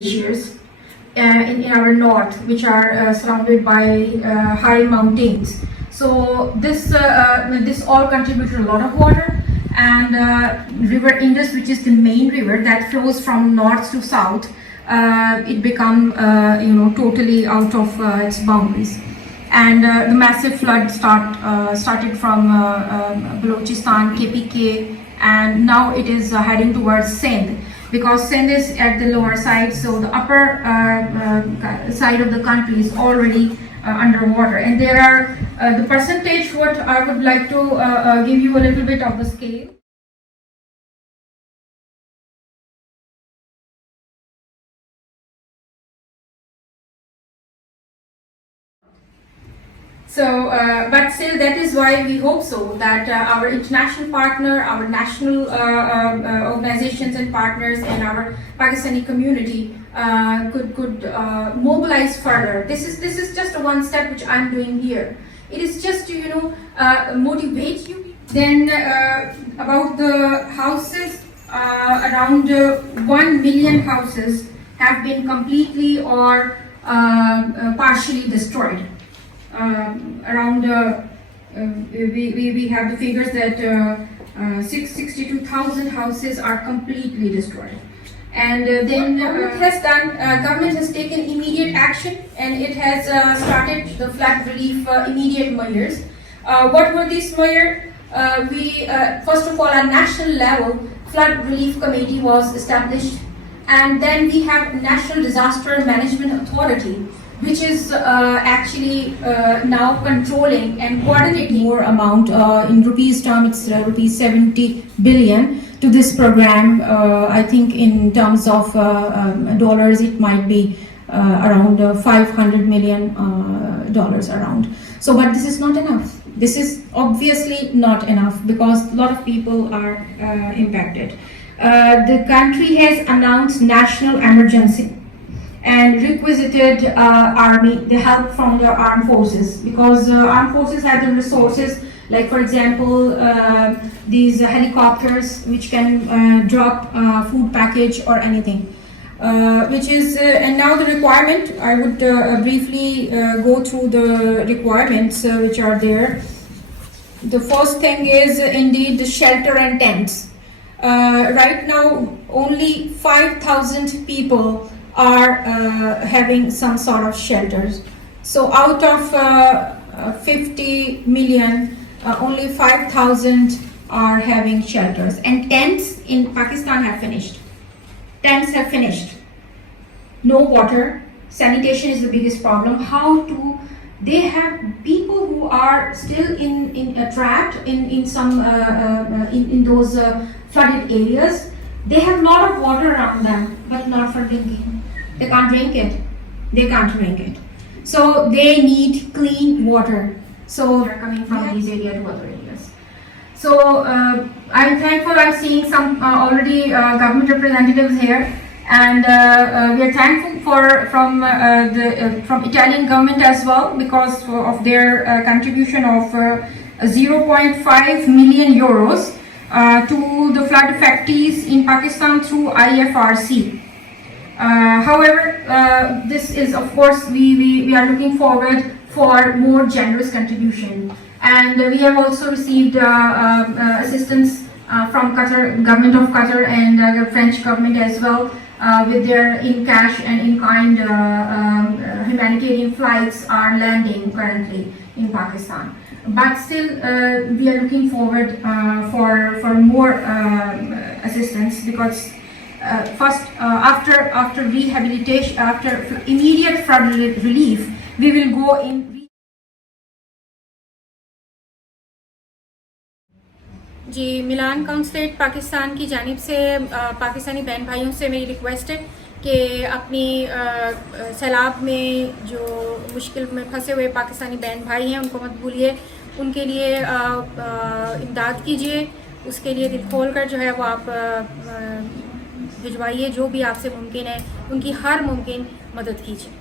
glaciers in our north, which are surrounded by high mountains. So this all contributed a lot of water, and river Indus, which is the main river that flows from north to south, it become totally out of its boundaries, and the massive flood started from Balochistan, KPK, and now it is heading towards Sindh, because Sindh is at the lower side, so the upper side of the country is already underwater. And there are the percentage, what I would like to give you a little bit of the scale. So, but still, that is why we hope so that our international partner, our national organizations and partners, and our Pakistani community could mobilize further. This is just a one step which I'm doing here. It is just to motivate you. Then about the houses, around 1 million houses have been completely or partially destroyed. We have the figures that 62,000 houses are completely destroyed. And then government has taken immediate action, and it has started the flood relief immediate measures. What were these measures? We first of all, at national level, flood relief committee was established, and then we have National Disaster Management Authority, which is actually now controlling and coordinating more amount. In rupees term, it's rupees 70 billion to this program. I think in terms of dollars, it might be around $500 million around. So, but this is not enough. This is obviously not enough, because a lot of people are impacted. The country has announced national emergency and requisited the help from the armed forces, because armed forces have the resources, like for example these helicopters which can drop food package or anything, which is and now the requirement. I would briefly go through the requirements which are there. The first thing is indeed the shelter and tents. Right now only 5,000 people are having some sort of shelters. So out of 50 million, only 5,000 are having shelters. And tents in Pakistan have finished. Tents have finished. No water. Sanitation is the biggest problem. They have people who are still trapped in some in those flooded areas. They have a lot of water around them, but not for drinking. They can't drink it. They can't drink it. So they need clean water. So they're coming from these areas to other areas. So I'm thankful. I'm seeing some already government representatives here, and we are thankful from Italian government as well, because of their contribution of 0.5 million euros to the flood affectees in Pakistan through IFRC. However, this is, of course, we are looking forward for more generous contribution, and we have also received assistance from Qatar, government of Qatar, and the French government as well, with their in cash and in kind humanitarian flights are landing currently in Pakistan. But still, we are looking forward for more assistance, because first, after rehabilitation, after immediate flood relief, we will go in. जी, Milan consulate Pakistan की जानिब से पाकिस्तानी बहन भाइयों से मेरी request है कि अपनी सैलाब में जो मुश्किल में फंसे हुए पाकिस्तानी बहन भाई हैं, उनको मत भूलिए, उनके लिए इमदाद कीजिए, उसके लिए दिल खोल कर जो है वो आप भिजवाइए, जो भी आपसे मुमकिन है उनकी हर मुमकिन मदद कीजिए।